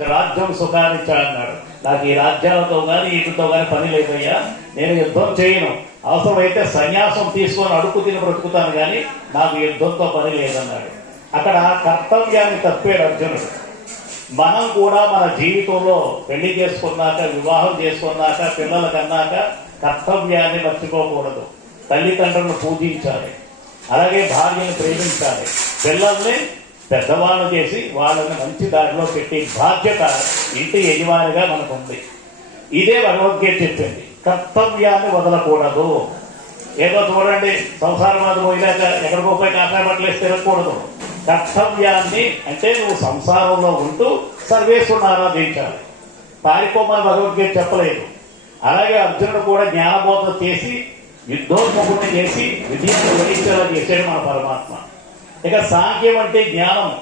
రాజ్యం సుఖానిచ్చ నాకు ఈ రాజ్యాలతో కానీ వీటితో కానీ పని లేదయ్యా. నేను యుద్ధం చేయను. అవసరమైతే సన్యాసం తీసుకొని అడుగు తిని బ్రతుకుతాను కానీ నాకు యుద్ధంతో పని లేదన్నాడు. అక్కడ కర్తవ్యాన్ని తప్పాడు అర్జునుడు. మనం కూడా మన జీవితంలో పెళ్ళి చేసుకున్నాక వివాహం చేసుకున్నాక పిల్లల కన్నాక కర్తవ్యాన్ని మర్చిపోకూడదు. తల్లిదండ్రులను పూజించాలి. అలాగే భార్యను ప్రేమించాలి. పిల్లల్ని పెద్దవాళ్ళు చేసి వాళ్ళని మంచి దారిలో పెట్టి బాధ్యత ఇంటి యజమానిగా మనకు ఉంది ఇదే భగవద్గీత చెప్పింది. కర్తవ్యాన్ని వదలకూడదు. ఏదో చూడండి సంసారం అది పోయినాక ఎక్కడికో పోయి కాకాయ బట్టలేసి తిరగకూడదు కర్తవ్యాన్ని అంటే నువ్వు సంసారంలో ఉంటూ సర్వేశ్వరుని ఆరాధించాలి. పారిపోమని భగవద్గీత చెప్పలేదు. అలాగే అర్జునుడు కూడా జ్ఞానబోధన చేసి యుద్ధోత్మకుని చేసి విద్యను వహించేలా చేశాడు మన పరమాత్మ. ఇక సాంఖ్యం అంటే జ్ఞానం.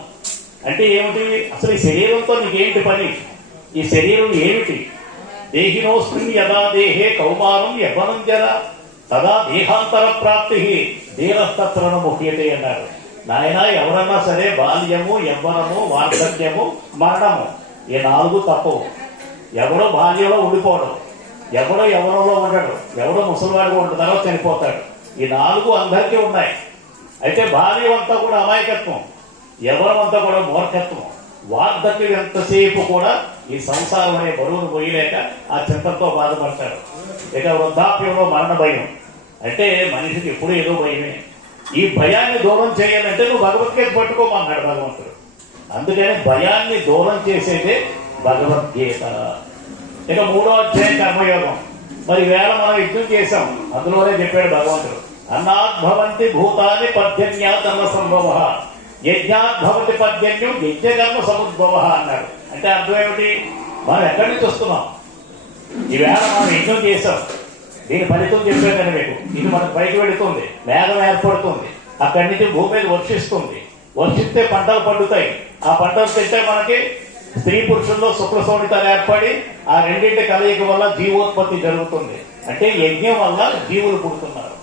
అంటే ఏమిటి? అసలు ఈ శరీరంతో నీకేంటి పని? ఈ శరీరం ఏమిటి? దేహినోస్మిన్ యదా దేహే కౌమారం యవ్వనం జర. తదా దేహాంతర ప్రాప్తి. దేహస్తత్రను ముఖ్యతే అన్నారు. నాయన ఎవరన్నా సరే బాల్యము యవ్వనము వార్ధక్యము మరణము. ఈ నాలుగు తప్పవు. ఎవడో బాల్యంలో ఉండిపోవడం ఎవడో యవ్వనంలో ఉండడు. ఎవడో ముసలివాడిగా ఉంటున్నారో చనిపోతాడు. ఈ నాలుగు అందరికీ ఉన్నాయి. అయితే భార్య అంతా కూడా అమాయకత్వం యవ్వనం అంతా కూడా మూర్ఖత్వం. వార్ధక్యం ఎంతసేపు కూడా ఈ సంసారం అనే బరువును పోయలేక ఆ చింతతో బాధపడతాడు. ఇక వృద్ధాప్యంలో మరణ భయం. అంటే మనిషికి ఎప్పుడు ఏదో భయమే. ఈ భయాన్ని దూరం చేయాలంటే నువ్వు భగవద్గీత పట్టుకోమన్నాడు భగవంతుడు. అందుకని భయాన్ని దూరం చేసేదే భగవద్గీత. ఇక మూడో అధ్యాయం కర్మయోగం. మరి వేళ మనం యుద్ధం చేశాం. అందులోనే చెప్పాడు భగవంతుడు. అన్నాద్భవంతి భూతాన్ని పర్జన్యాతన్న సంభవ యజ్ఞాద్భవతి పర్జన్యం యజ్ఞకర్మ సముద్భవ అన్నాడు. అంటే అర్థం ఏమిటి? మనం ఎక్కడి నుంచి వస్తున్నాం? ఈవేళ మనం యజ్ఞం చేసాం దీని ఫలితం చెప్పేదని మీకు. ఇది మనకు పైకి వెళుతుంది. మేఘం ఏర్పడుతుంది. అక్కడి నుంచి భూమి మీద వర్షిస్తుంది. వర్షిస్తే పంటలు పండుతాయి. ఆ పంటలు తింటే మనకి స్త్రీ పురుషుల్లో శుక్ల ఏర్పడి ఆ రెండింటి కలయిక వల్ల జీవోత్పత్తి జరుగుతుంది. అంటే యజ్ఞం వల్ల జీవులు పుడుతున్నారు.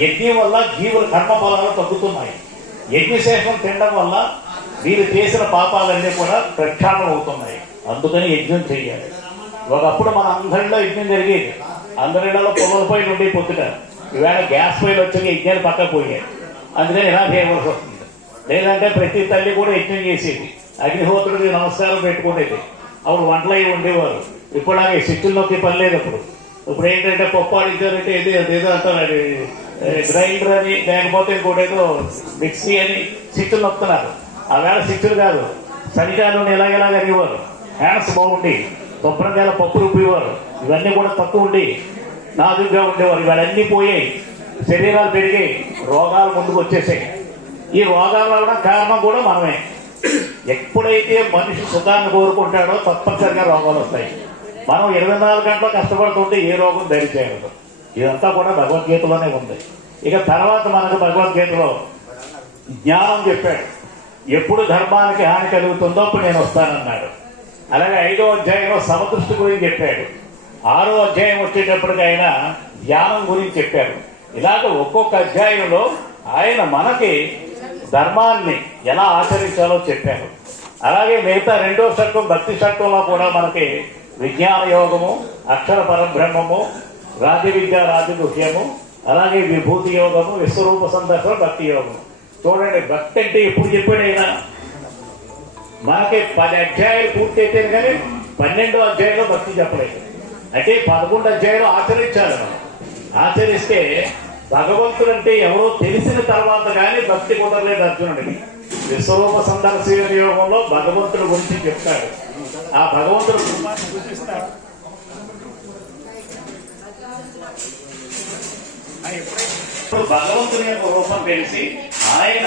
యజ్ఞం వల్ల జీవుల కర్మ ఫలాలు తగ్గుతున్నాయి. యజ్ఞశేషం తినడం వల్ల వీరు చేసిన పాపాలన్నీ కూడా ప్రక్షాళన అవుతున్నాయి. అందుకని యజ్ఞం చేయాలి. ఒకప్పుడు మన అందరిలో యజ్ఞం జరిగేది. అందరిలో పొగల పైన ఉండి పొద్దుట. ఈవేళ గ్యాస్ పైన వచ్చి యజ్ఞాలు పక్క పోయాయి. అందుకని ఇలా చేయవలసి వస్తుంది? లేదంటే ప్రతి తల్లి కూడా యజ్ఞం చేసేది. అగ్నిహోత్రుడికి నమస్కారం పెట్టుకునేది. అప్పుడు వంటలు అయి ఉండేవారు. ఇప్పుడు అలాగే సిక్కులు నొక్కి పని లేదు అప్పుడు. ఇప్పుడు ఏంటంటే పప్పు ఆడించారంటే ఏదో ఏదో అంటారు గ్రైండర్ అని లేకపోతే ఇంకోటేదో మిక్సీ అని సిక్కులు నొక్కుతున్నారు. ఆ వేళ సిక్కులు కాదు. చలికాలంలో ఎలాగెలాగ ఇవ్వరు హ్యాండ్స్ బాగుండి శుభ్రంగా పప్పు రుబ్బేవారు ఇవన్నీ కూడా తక్కువ ఉండి నాజుగ్గా ఉండేవారు. ఇవన్నీ పోయాయి. శరీరాలు పెరిగి రోగాలు ముందుకు వచ్చేసాయి. ఈ రోగాలు రావడం కారణం కూడా మనమే. ఎప్పుడైతే మనిషి సుఖాన్ని కోరుకుంటాడో తప్పనిసరిగా రోగాలు వస్తాయి. మనం ఇరవై నాలుగు గంటలు కష్టపడుతుంటే ఏ రోగం ధరించేయదు ఇదంతా కూడా భగవద్గీతలోనే ఉంది. ఇక తర్వాత మనకు భగవద్గీతలో జ్ఞానం చెప్పాడు. ఎప్పుడు ధర్మానికి హాని కలుగుతుందో అప్పుడు నేను వస్తానన్నాడు. అలాగే ఐదో అధ్యాయంలో సమదృష్టి గురించి చెప్పాడు. ఆరో అధ్యాయం వచ్చేటప్పటికి ఆయన ధ్యానం గురించి చెప్పారు ఇలాగ ఒక్కొక్క అధ్యాయంలో ఆయన మనకి ధర్మాన్ని ఎలా ఆచరించాలో చెప్పారు అలాగే మిగతా రెండో షట్కం భక్తి షట్కంలో కూడా మనకి విజ్ఞాన యోగము అక్షర పరబ్రహ్మము రాతి విద్య రాతి రాజగుహ్యము అలాగే విభూతి యోగము విశ్వరూప సందర్శనం భక్తి యోగము. చూడండి భక్తి అంటే ఎప్పుడు చెప్పాడు ఆయన? మనకి పది అధ్యాయాలు పూర్తి అయితే కానీ పన్నెండో అధ్యాయంలో భక్తి చెప్పలేదు. అంటే పదకొండు అధ్యాయాలు ఆచరించాలి మనం. ఆచరిస్తే భగవంతుడు అంటే ఎవరో తెలిసిన తర్వాత కానీ భక్తి కుదరలేదు అర్జునుడికి. విశ్వరూప సందర్శన యోగంలో భగవంతుడు గురించి చెప్తాడు. ఆ భగవంతుడు రూపాన్ని సూచిస్తాడు భగవంతుని యొక్క రూపం తెలిసి ఆయన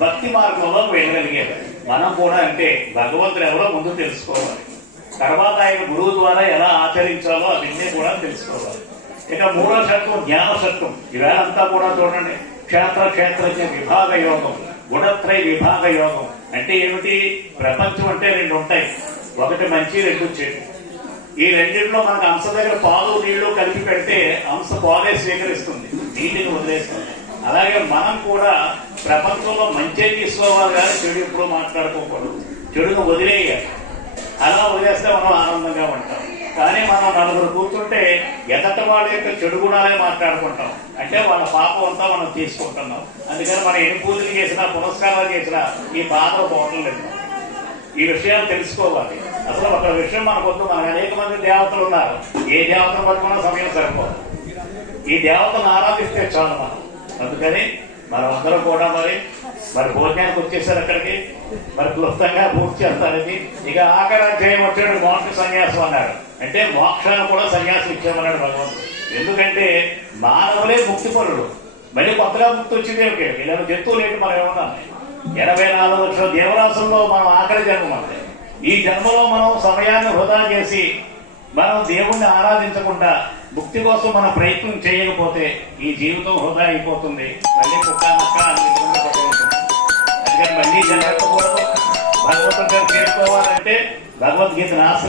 భక్తి మార్గంలో వెళ్ళగలిగారు మనం కూడా అంటే భగవంతుడు ఎవరో ముందు తెలుసుకోవాలి. తర్వాత ఆయన గురువు ద్వారా ఎలా ఆచరించాలో అవన్నీ కూడా తెలుసుకోవాలి. ఇక మూడో శత్వం జ్ఞాన శత్వం ఇవేళంతా అంతా కూడా చూడండి. క్షేత్ర క్షేత్రజ్ఞ విభాగ యోగం గుణత్రయ విభాగ యోగం. అంటే ఏమిటి? ప్రపంచం అంటే రెండు ఉంటాయి. ఒకటి మంచి రెండు చెడు. ఈ రెండింటిలో మనకు అంశ దగ్గర పాలు నీళ్ళు కలిపి పెడితే అంశ పాలే స్వీకరిస్తుంది నీటిని వదిలేస్తుంది. అలాగే మనం కూడా ప్రపంచంలో మంచి తీసుకోవాలి కానీ చెడు ఎప్పుడూ మాట్లాడుకోకూడదు. చెడును వదిలేయాలి. అలా వదిలేస్తే మనం ఆనందంగా ఉంటాం. కానీ మనం నలుగురు కూర్చుంటే ఎదట వాళ్ళ యొక్క చెడు గుణాలే మాట్లాడుకుంటాం. అంటే వాళ్ళ పాపం అంతా మనం తీసుకుంటున్నాం. అందుకని మనం ఎన్ని పూజలు చేసినా పునస్కారాలు చేసినా ఈ బాధలు పోవటం లేదు. ఈ విషయాలు తెలుసుకోవాలి. అసలు ఒక విషయం మనకొద్దు మనకు అనేక మంది దేవతలు ఉన్నారు. ఏ దేవతను పట్టుకున్నా సమయం సరిపోదు. ఈ దేవతను ఆరాధిస్తే చాలు మనం. అందుకని మనమందరం కూడా మరి మరి భోజనానికి వచ్చేసారు అక్కడికి మరి క్లుప్తంగా పూర్తి చేస్తారని ఇక ఆఖరి వచ్చాడు మోక్ష సన్యాసం అన్నాడు. అంటే మోక్షాన్ని కూడా సన్యాసం ఇచ్చామన్నాడు భగవంతుడు. ఎందుకంటే మానవులే ముక్తి పరుడు మళ్ళీ కొత్తగా ముక్తి వచ్చింది ఏమిటి? ఇలా జంతువులు ఏంటి? మనం ఏమన్నా ఎనభై నాలుగు లక్షల దేవరాశుల్లో మనం ఆఖరి జన్మ మనది ఈ జన్మలో మనం సమయాన్ని వృధా చేసి మనం దేవుణ్ణి ఆరాధించకుండా ముక్తి కోసం మనం ప్రయత్నం చేయకపోతే ఈ జీవితం వృధా అయిపోతుంది మళ్ళీ కుక్క అందుకని మళ్ళీ జన్మకూడదు భగవంతుడి చేరుకోవాలంటే భగవద్గీతను ఆశ్రయించాలి.